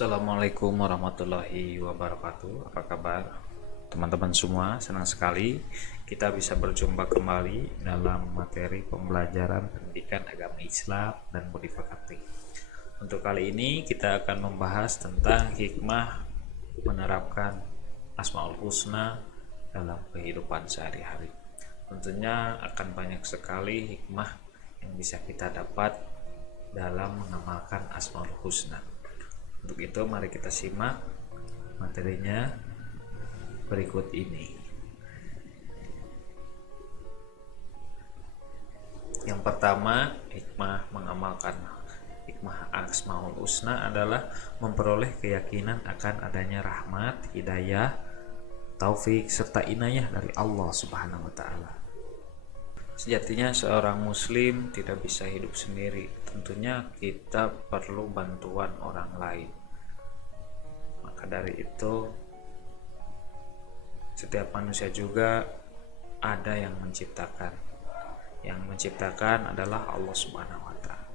Assalamualaikum warahmatullahi wabarakatuh. Apa kabar teman-teman semua? Senang sekali kita bisa berjumpa kembali dalam materi pembelajaran pendidikan agama Islam dan budi pekerti. Untuk kali ini kita akan membahas tentang hikmah menerapkan Asmaul Husna dalam kehidupan sehari-hari. Tentunya akan banyak sekali hikmah yang bisa kita dapat dalam mengamalkan Asmaul Husna. Untuk itu mari kita simak materinya berikut ini. Yang pertama, hikmah Asmaul Husna adalah memperoleh keyakinan akan adanya rahmat, hidayah, taufik serta inayah dari Allah Subhanahu wa taala. Sejatinya seorang muslim tidak bisa hidup sendiri. Tentunya kita perlu bantuan orang lain. Maka dari itu setiap manusia juga ada yang menciptakan. Yang menciptakan adalah Allah Subhanahu wa taala.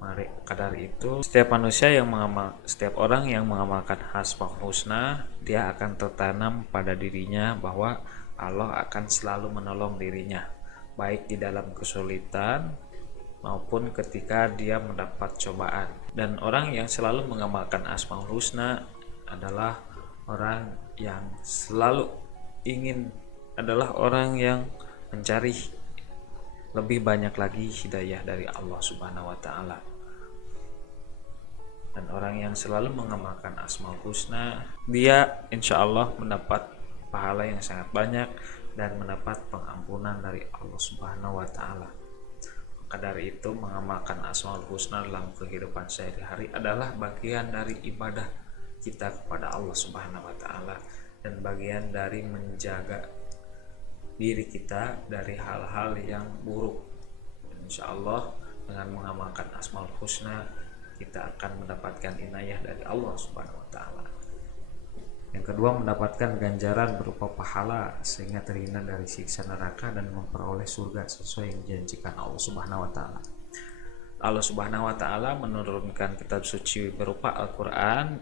Maka dari itu setiap orang yang mengamalkan Asmaul Husna, dia akan tertanam pada dirinya bahwa Allah akan selalu menolong dirinya, baik di dalam kesulitan maupun ketika dia mendapat cobaan. Dan orang yang selalu mengamalkan Asmaul Husna adalah orang yang mencari lebih banyak lagi hidayah dari Allah Subhanahu wa taala. Dan orang yang selalu mengamalkan Asmaul Husna, dia insya Allah mendapat pahala yang sangat banyak dan mendapat pengampunan dari Allah Subhanahu wa taala. Maka dari itu mengamalkan Asmaul Husna dalam kehidupan sehari-hari adalah bagian dari ibadah kita kepada Allah Subhanahu wa taala dan bagian dari menjaga diri kita dari hal-hal yang buruk. Insya Allah dengan mengamalkan Asmaul Husna kita akan mendapatkan inayah dari Allah Subhanahu wa taala. Yang kedua, mendapatkan ganjaran berupa pahala sehingga terhindar dari siksa neraka dan memperoleh surga sesuai yang dijanjikan Allah Subhanahu wa taala. Allah Subhanahu wa taala menurunkan kitab suci berupa Al-Qur'an.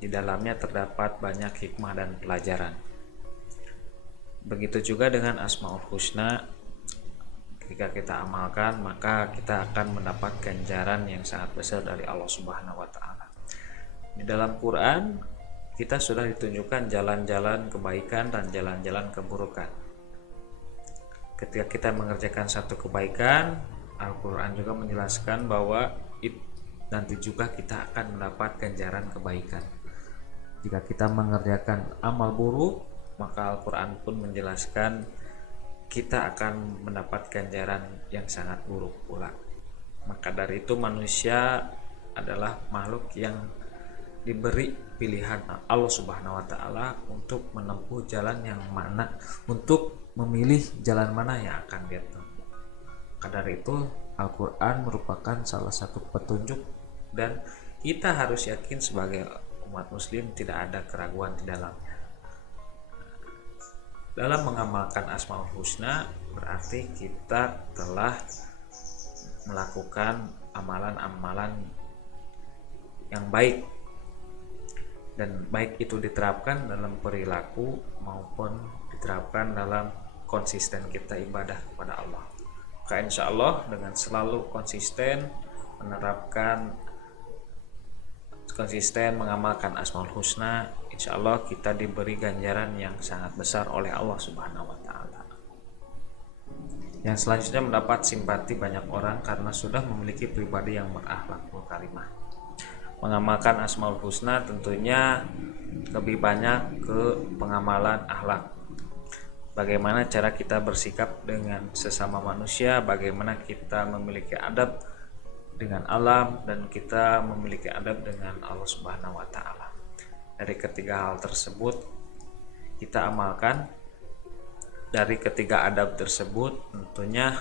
Di dalamnya terdapat banyak hikmah dan pelajaran. Begitu juga dengan Asmaul Husna. Ketika kita amalkan, maka kita akan mendapat ganjaran yang sangat besar dari Allah Subhanahu wa taala. Di dalam Quran kita sudah ditunjukkan jalan-jalan kebaikan dan jalan-jalan keburukan. Ketika kita mengerjakan satu kebaikan, Al-Quran juga menjelaskan bahwa nanti juga kita akan mendapat ganjaran kebaikan. Jika kita mengerjakan amal buruk, maka Al-Quran pun menjelaskan kita akan mendapat ganjaran yang sangat buruk pula. Maka dari itu manusia adalah makhluk yang diberi pilihan Allah Subhanahu wa taala untuk menempuh jalan yang mana, untuk memilih jalan mana yang akan dia tempuh. Maka dari itu Al-Quran merupakan salah satu petunjuk dan kita harus yakin sebagai umat muslim tidak ada keraguan di dalamnya. Dalam mengamalkan Asmaul Husna berarti kita telah melakukan amalan-amalan yang baik, dan baik itu diterapkan dalam perilaku maupun diterapkan dalam konsisten kita ibadah kepada Allah. Maka insya Allah dengan selalu konsisten mengamalkan Asmaul Husna, insya Allah kita diberi ganjaran yang sangat besar oleh Allah Subhanahu wa taala. Yang selanjutnya, mendapat simpati banyak orang karena sudah memiliki pribadi yang berakhlakul karimah. Mengamalkan Asmaul Husna tentunya lebih banyak ke pengamalan akhlak. Bagaimana cara kita bersikap dengan sesama manusia, bagaimana kita memiliki adab dengan alam, dan kita memiliki adab dengan Allah Subhanahu wa taala. Dari ketiga hal tersebut kita amalkan. Dari ketiga adab tersebut tentunya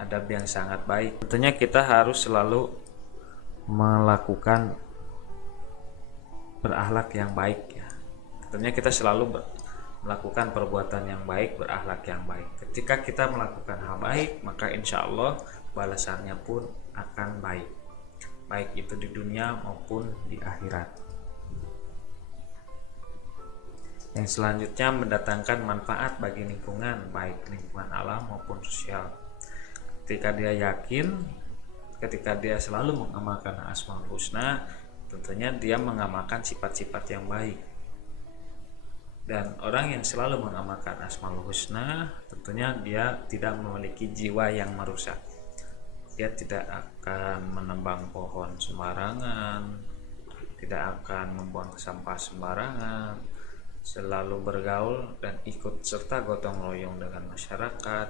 adab yang sangat baik. Tentunya kita harus selalu melakukan berakhlak yang baik ya. Tentunya kita selalu melakukan perbuatan yang baik, berakhlak yang baik. Ketika kita melakukan hal baik, maka insya Allah balasannya pun akan baik. baik itu di dunia maupun di akhirat. Yang selanjutnya mendatangkan manfaat bagi lingkungan, baik lingkungan alam maupun sosial. Ketika dia yakin, ketika dia selalu mengamalkan Asmaul Husna, tentunya dia mengamalkan sifat-sifat yang baik. Dan orang yang selalu mengamalkan Asmaul Husna, tentunya dia tidak memiliki jiwa yang merusak. Dia tidak akan menebang pohon sembarangan, tidak akan membuang sampah sembarangan, selalu bergaul dan ikut serta gotong royong dengan masyarakat,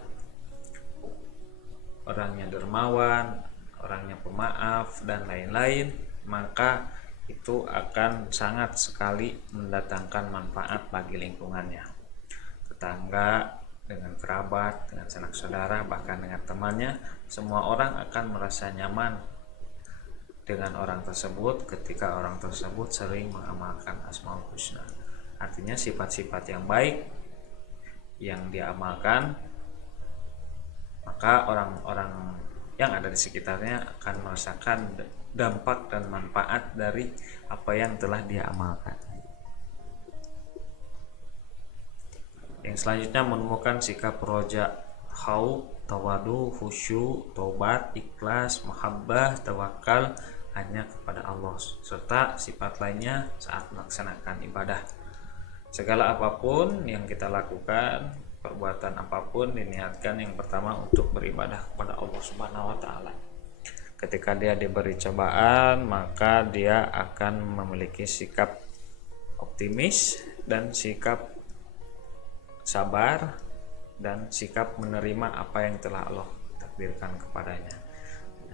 orangnya dermawan, orangnya pemaaf, dan lain-lain, maka itu akan sangat sekali mendatangkan manfaat bagi lingkungannya, tetangga, dengan kerabat, dengan sanak saudara, bahkan dengan temannya. Semua orang akan merasa nyaman dengan orang tersebut ketika orang tersebut sering mengamalkan Asmaul Husna. Artinya sifat-sifat yang baik yang dia amalkan, maka orang-orang yang ada di sekitarnya akan merasakan dampak dan manfaat dari apa yang telah dia amalkan. Yang selanjutnya menemukan sikap roja, khauf, tawadu, khusyuk, taubat, ikhlas, mahabbah, tawakal hanya kepada Allah, serta sifat lainnya saat melaksanakan ibadah. Segala apapun yang kita lakukan, perbuatan apapun diniatkan yang pertama untuk beribadah kepada Allah Subhanahu wa taala. Ketika dia diberi cobaan, maka dia akan memiliki sikap optimis dan sikap sabar dan sikap menerima apa yang telah Allah takdirkan kepadanya.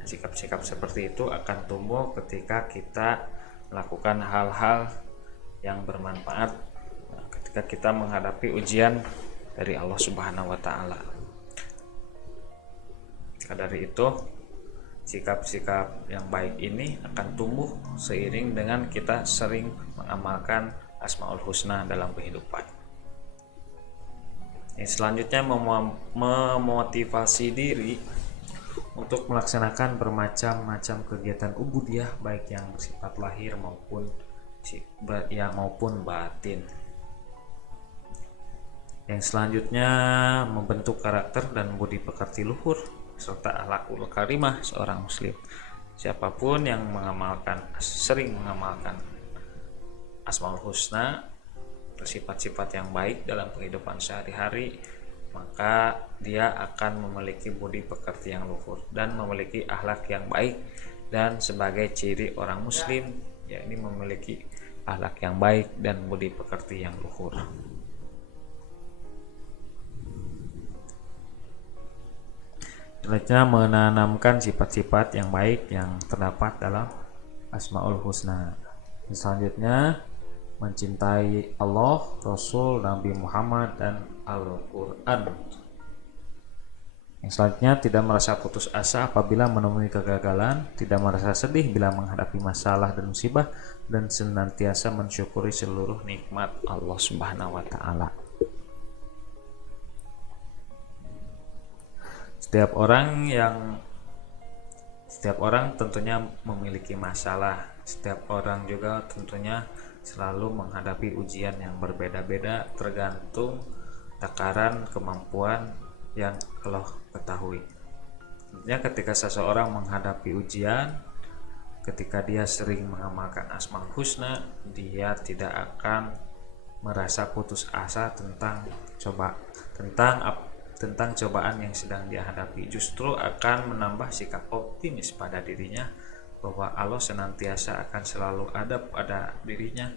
Sikap-sikap seperti itu akan tumbuh ketika kita melakukan hal-hal yang bermanfaat ketika kita menghadapi ujian dari Allah Subhanahu wa taala. Dari itu, sikap-sikap yang baik ini akan tumbuh seiring dengan kita sering mengamalkan Asmaul Husna dalam kehidupan. Yang selanjutnya memotivasi diri untuk melaksanakan bermacam-macam kegiatan ubudiyah, baik yang bersifat lahir maupun batin. Yang selanjutnya membentuk karakter dan budi pekerti luhur serta akhlakul karimah seorang muslim. Siapapun yang sering mengamalkan Asmaul Husna, sifat-sifat yang baik dalam kehidupan sehari-hari, maka dia akan memiliki budi pekerti yang luhur dan memiliki akhlak yang baik. Dan sebagai ciri orang muslim, yakni memiliki akhlak yang baik dan budi pekerti yang luhur. Selanjutnya menanamkan sifat-sifat yang baik yang terdapat dalam Asmaul Husna. Selanjutnya mencintai Allah, Rasul, Nabi Muhammad, dan Al-Quran. Yang selanjutnya tidak merasa putus asa apabila menemui kegagalan, tidak merasa sedih bila menghadapi masalah dan musibah, dan senantiasa mensyukuri seluruh nikmat Allah Subhanahu wa taala. Setiap orang tentunya memiliki masalah. Setiap orang juga tentunya selalu menghadapi ujian yang berbeda-beda tergantung takaran kemampuan yang Allah ketahui. Tentunya ketika seseorang menghadapi ujian, ketika dia sering mengamalkan Asmaul Husna, dia tidak akan merasa putus asa tentang cobaan yang sedang dia hadapi. Justru akan menambah sikap optimis pada dirinya bahwa Allah senantiasa akan selalu ada pada dirinya,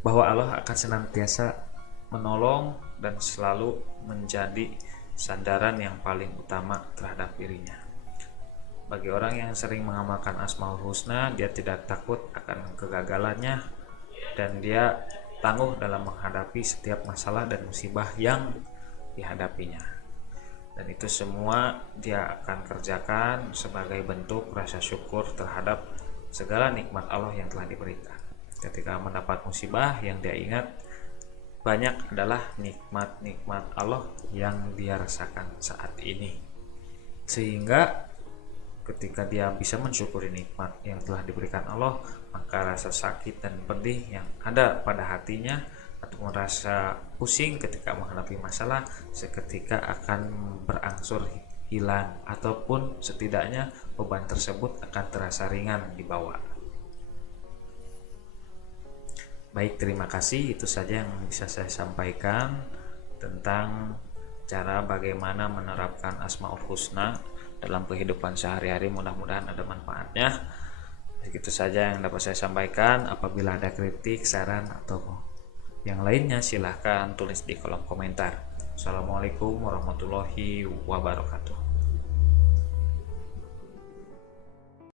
bahwa Allah akan senantiasa menolong dan selalu menjadi sandaran yang paling utama terhadap dirinya. Bagi orang yang sering mengamalkan Asmaul Husna, dia tidak takut akan kegagalannya dan dia tangguh dalam menghadapi setiap masalah dan musibah yang dihadapinya. Dan itu semua dia akan kerjakan sebagai bentuk rasa syukur terhadap segala nikmat Allah yang telah diberikan. Ketika mendapat musibah, yang dia ingat banyak adalah nikmat-nikmat Allah yang dia rasakan saat ini. Sehingga Ketika dia bisa mensyukuri nikmat yang telah diberikan Allah, maka rasa sakit dan pedih yang ada pada hatinya atau merasa pusing ketika menghadapi masalah seketika akan berangsur hilang, ataupun setidaknya beban tersebut akan terasa ringan dibawa. Baik, terima kasih. Itu saja yang bisa saya sampaikan tentang cara bagaimana menerapkan Asmaul Husna dalam kehidupan sehari-hari. Mudah-mudahan ada manfaatnya. Begitu saja yang dapat saya sampaikan. Apabila ada kritik, saran, atau yang lainnya, silahkan tulis di kolom komentar. Assalamualaikum warahmatullahi wabarakatuh.